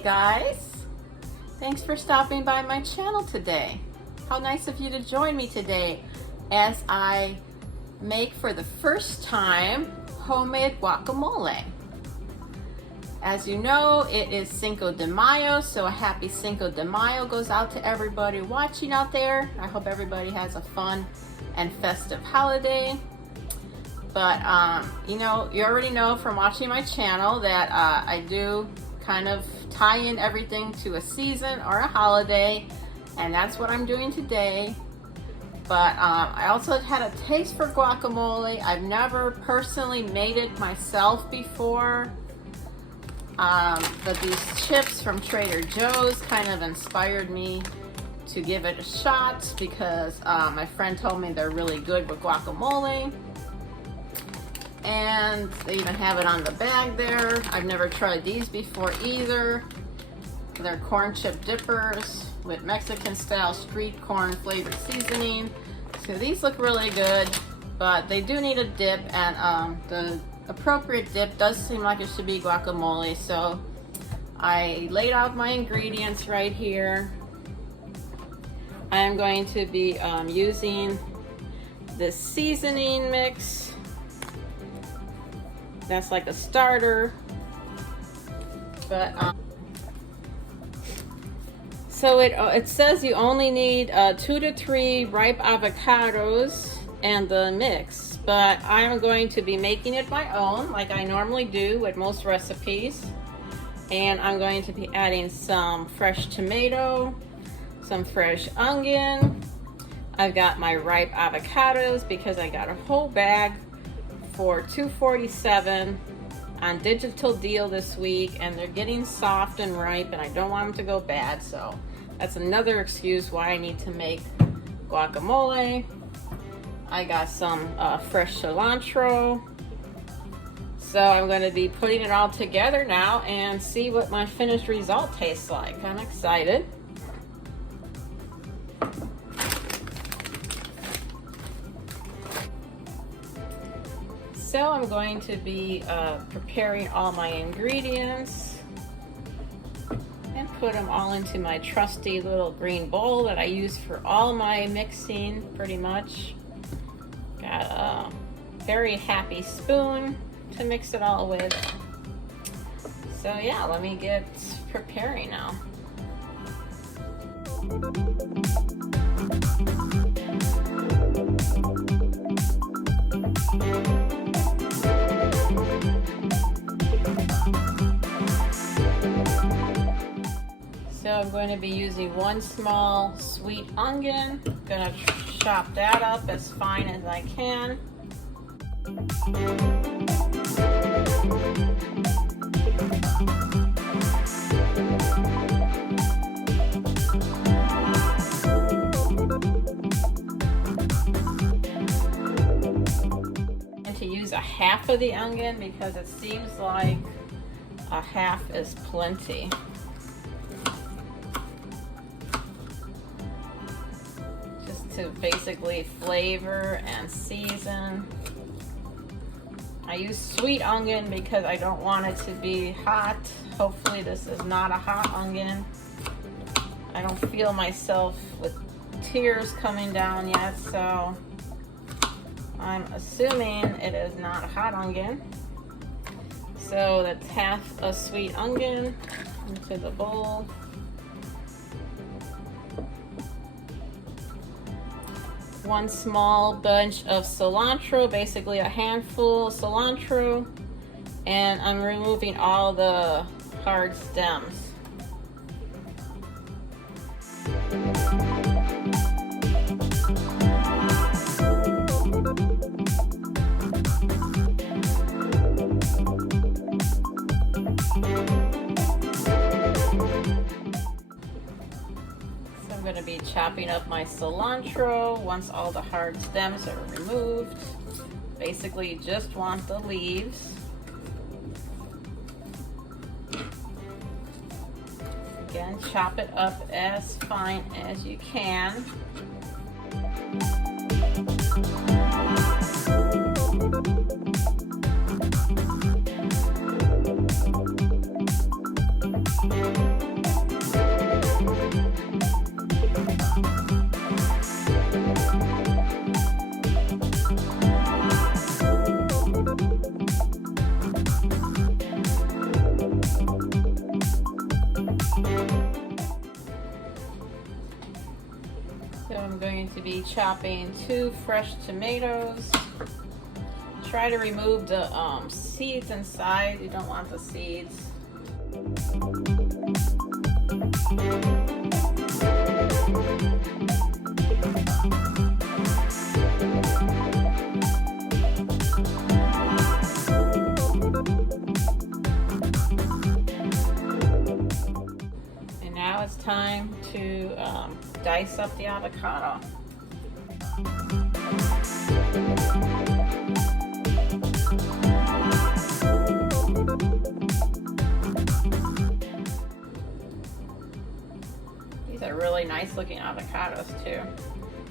Hey guys, thanks for stopping by my channel today. How nice of you to join me today as I make for the first time homemade guacamole. As you know, it is Cinco de Mayo, so a happy Cinco de Mayo goes out to everybody watching out there. I hope everybody has a fun and festive holiday. But you know, you already know from watching my channel that I do kind of tie in everything to a season or a holiday, and that's what I'm doing today. But I also had a taste for guacamole. I've never personally made it myself before, but these chips from Trader Joe's kind of inspired me to give it a shot because my friend told me they're really good with guacamole. And they even have it on the bag there. I've never tried these before either. They're corn chip dippers with Mexican style street corn flavored seasoning. So these look really good, but they do need a dip, and the appropriate dip does seem like it should be guacamole. So I laid out my ingredients right here. I am going to be using this seasoning mix. That's like a starter, but so it says you only need 2 to 3 ripe avocados and the mix, but I'm going to be making it my own like I normally do with most recipes. And I'm going to be adding some fresh tomato, some fresh onion. I've got my ripe avocados because I got a whole bag for $2.47 on digital deal this week, and they're getting soft and ripe, and I don't want them to go bad, so that's another excuse why I need to make guacamole. I got some fresh cilantro, so I'm going to be putting it all together now and see what my finished result tastes like. I'm excited. So I'm going to be preparing all my ingredients and put them all into my trusty little green bowl that I use for all my mixing pretty much. Got a very happy spoon to mix it all with. So yeah, let me get preparing now. So I'm going to be using 1 small sweet onion. I'm going to chop that up as fine as I can. And to use a half of the onion because it seems like a half is plenty. To basically flavor and season. I use sweet onion because I don't want it to be hot. Hopefully this is not a hot onion. I don't feel myself with tears coming down yet, so I'm assuming it is not a hot onion. So that's half a sweet onion into the bowl. 1 small bunch of cilantro, basically a handful of cilantro, and I'm removing all the hard stems. I'm going to be chopping up my cilantro once all the hard stems are removed. Basically, you just want the leaves. Again, chop it up as fine as you can. So going to be chopping 2 fresh tomatoes. Try to remove the seeds inside. You don't want the seeds. And now it's time to dice up the avocado. These are really nice looking avocados too.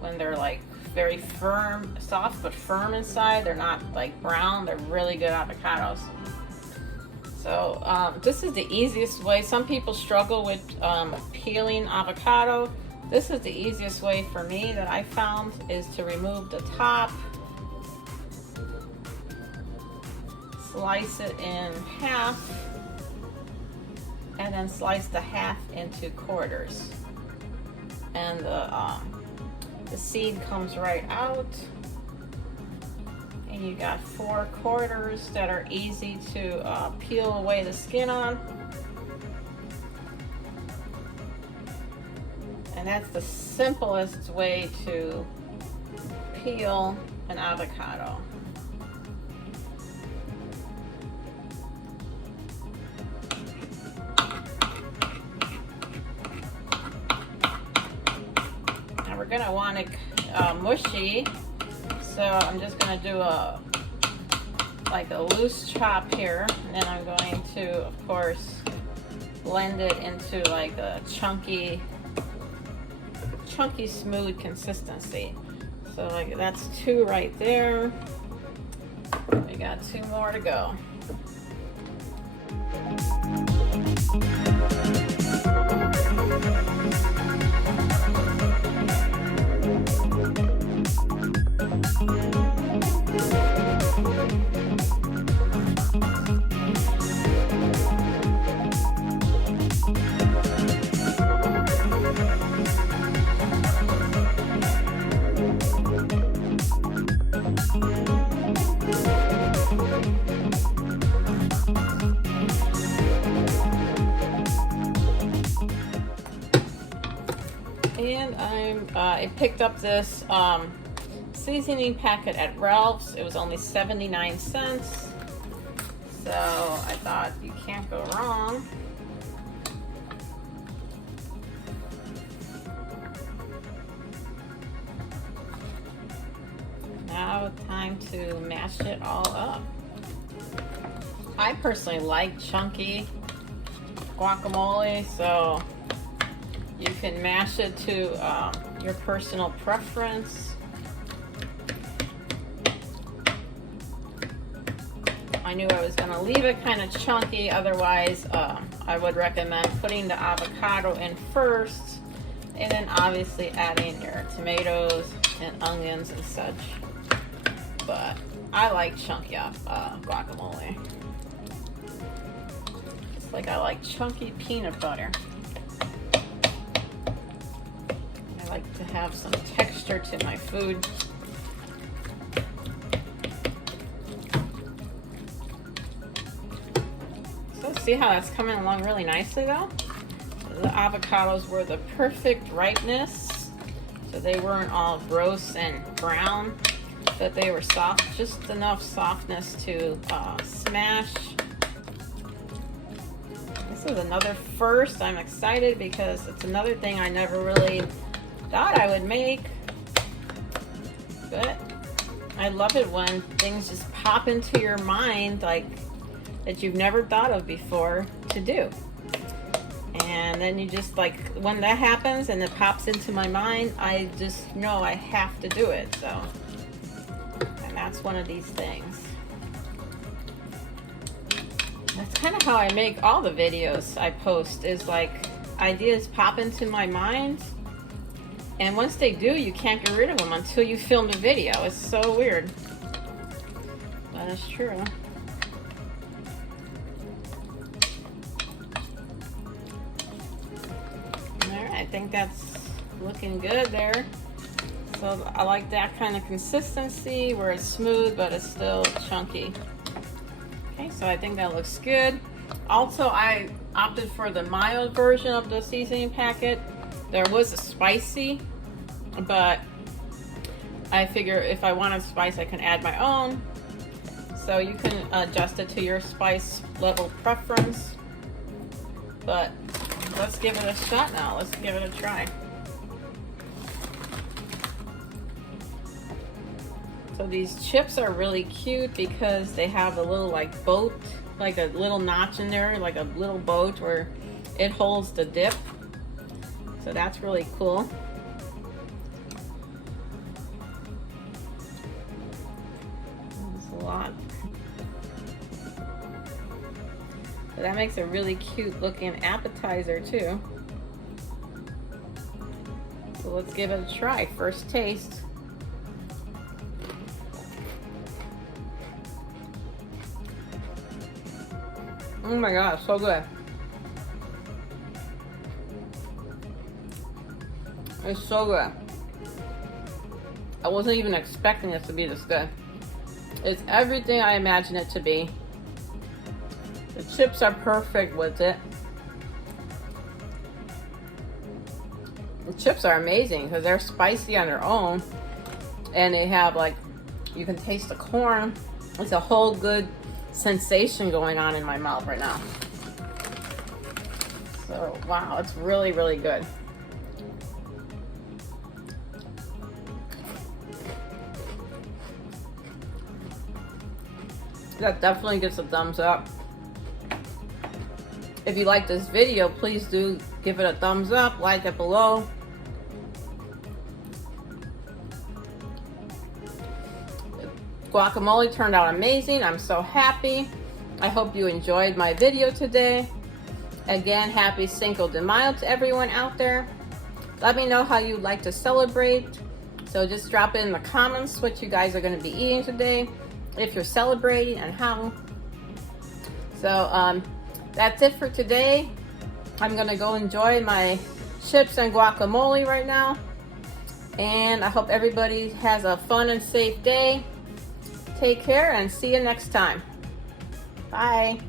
When they're like very firm, soft but firm inside, they're not like brown, they're really good avocados. So this is the easiest way. Some people struggle with peeling avocado. This is the easiest way for me that I found, is to remove the top, slice it in half, and then slice the half into quarters. And the seed comes right out. And you got 4 quarters that are easy to peel away the skin on. And that's the simplest way to peel an avocado. Now we're gonna want it mushy, so I'm just gonna do a loose chop here, and then I'm going to, of course, blend it into like a chunky smooth consistency. So like that's 2 right there. We got 2 more to go. And I picked up this seasoning packet at Ralph's. It was only 79 cents. So I thought you can't go wrong. Now time to mash it all up. I personally like chunky guacamole, so you can mash it to your personal preference. I knew I was going to leave it kind of chunky, otherwise I would recommend putting the avocado in first, and then obviously adding your tomatoes and onions and such. But I like chunky guacamole. Just like I like chunky peanut butter. I like to have some texture to my food. So see how that's coming along really nicely though? The avocados were the perfect ripeness, so they weren't all gross and brown, but they were soft, just enough softness to smash. This is another first. I'm excited because it's another thing I never really thought I would make, but I love it when things just pop into your mind, like that you've never thought of before to do. And then you just, like, when that happens and it pops into my mind, I just know I have to do it. So, and that's one of these things. That's kind of how I make all the videos I post, is like ideas pop into my mind, and once they do, you can't get rid of them until you film the video. It's so weird, but it's true. Alright, I think that's looking good there. So I like that kind of consistency where it's smooth but it's still chunky. Okay, so I think that looks good. Also, I opted for the mild version of the seasoning packet. There was a spicy, but I figure if I wanted spice, I can add my own. So you can adjust it to your spice level preference. But let's give it a shot now. Let's give it a try. So these chips are really cute because they have a little like boat, like a little notch in there, like a little boat where it holds the dip. So that's really cool. There's a lot. So that makes a really cute looking appetizer too. So let's give it a try. First taste. Oh my gosh, so good. It's so good. I wasn't even expecting it to be this good. It's everything I imagined it to be. The chips are perfect with it. The chips are amazing because they're spicy on their own. And they have like, you can taste the corn. It's a whole good sensation going on in my mouth right now. So wow, it's really, really good. That definitely gets a thumbs up. If you like this video, please do give it a thumbs up, like it below. Guacamole turned out amazing. I'm so happy. I hope you enjoyed my video today. Again, happy Cinco de Mayo to everyone out there. Let me know how you'd like to celebrate. So just drop it in the comments what you guys are going to be eating today, if you're celebrating and how. So that's it for today. I'm going to go enjoy my chips and guacamole right now. And I hope everybody has a fun and safe day. Take care and see you next time. Bye.